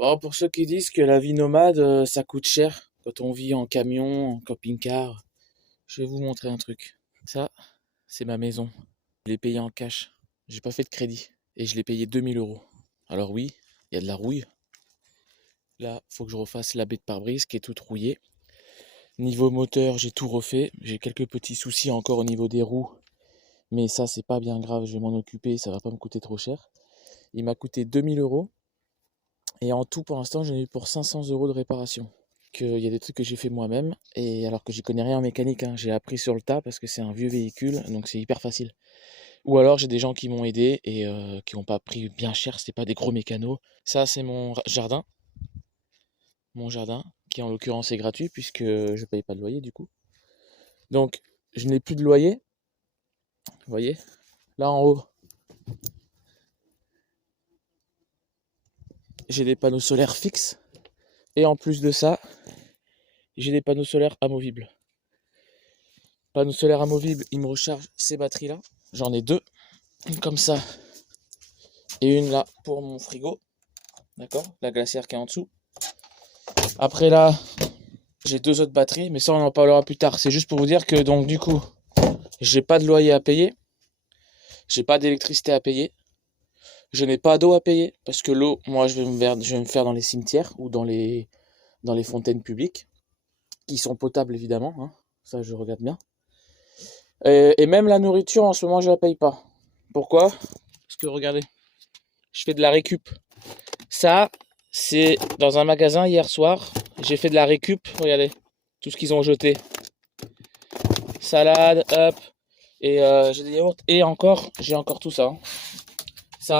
Bon, pour ceux qui disent que la vie nomade, ça coûte cher quand on vit en camion, en camping-car, je vais vous montrer un truc. Ça, c'est ma maison. Je l'ai payé en cash. J'ai pas fait de crédit. Et je l'ai payé 2 000 euros. Alors oui, il y a de la rouille. Là, faut que je refasse la baie de pare-brise qui est toute rouillée. Niveau moteur, j'ai tout refait. J'ai quelques petits soucis encore au niveau des roues. Mais ça, c'est pas bien grave, je vais m'en occuper, ça va pas me coûter trop cher. Il m'a coûté 2 000 euros. Et en tout, pour l'instant, j'en ai eu pour 500 euros de réparation. Il y a des trucs que j'ai fait moi-même, et alors que j'y connais rien en mécanique, hein. J'ai appris sur le tas parce que c'est un vieux véhicule, donc c'est hyper facile. Ou alors j'ai des gens qui m'ont aidé et qui n'ont pas pris bien cher, c'était pas des gros mécanos. Ça, c'est mon jardin, qui en l'occurrence est gratuit puisque je paye pas de loyer du coup. Donc, je n'ai plus de loyer, vous voyez, là en haut, j'ai des panneaux solaires fixes, et en plus de ça, j'ai des panneaux solaires amovibles. Panneaux solaires amovibles, ils me rechargent ces batteries-là. J'en ai deux, une comme ça et une là pour mon frigo. D'accord? La glacière qui est en dessous. Après là, j'ai deux autres batteries, mais ça on en parlera plus tard. C'est juste pour vous dire que donc du coup, j'ai pas de loyer à payer, j'ai pas d'électricité à payer, je n'ai pas d'eau à payer parce que l'eau, moi je vais me faire dans les cimetières ou dans les fontaines publiques qui sont potables évidemment, hein. Ça je regarde bien. Et même la nourriture en ce moment je la paye pas. Pourquoi? Parce que regardez, je fais de la récup. Ça, c'est dans un magasin hier soir. J'ai fait de la récup. Regardez, tout ce qu'ils ont jeté. Salade, hop. Et j'ai des yaourts. Et encore, j'ai encore tout ça, hein. Ça,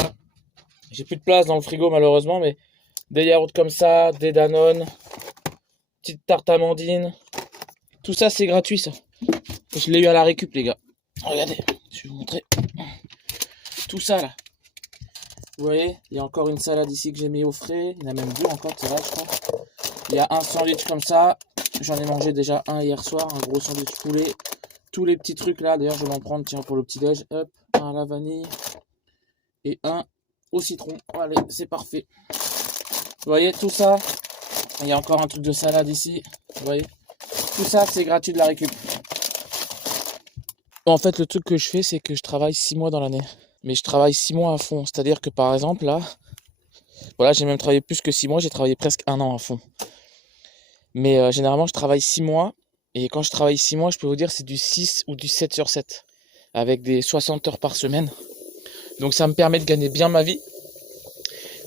j'ai plus de place dans le frigo malheureusement, mais des yaourts comme ça, des Danone, petite tarte amandine. Tout ça, c'est gratuit, ça. Je l'ai eu à la récup, les gars. Regardez, je vais vous montrer. Tout ça, là. Vous voyez, il y a encore une salade ici que j'ai mis au frais. Il y en a même deux encore, c'est vrai, je crois. Il y a un sandwich comme ça. J'en ai mangé déjà un hier soir, un gros sandwich poulet. Tous les petits trucs là, d'ailleurs, je vais en prendre, tiens, pour le petit-déj. Hop, un à la vanille et un au citron. Allez, c'est parfait. Vous voyez, tout ça. Il y a encore un truc de salade ici. Vous voyez, tout ça, c'est gratuit de la récup. En fait, le truc que je fais, c'est que je travaille 6 mois dans l'année. Mais je travaille 6 mois à fond. C'est-à-dire que par exemple, là, voilà, j'ai même travaillé plus que 6 mois, j'ai travaillé presque un an à fond. Mais généralement, je travaille 6 mois. Et quand je travaille 6 mois, je peux vous dire, c'est du 6 ou du 7 sur 7. Avec des 60 heures par semaine. Donc ça me permet de gagner bien ma vie.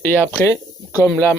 Et après, comme là,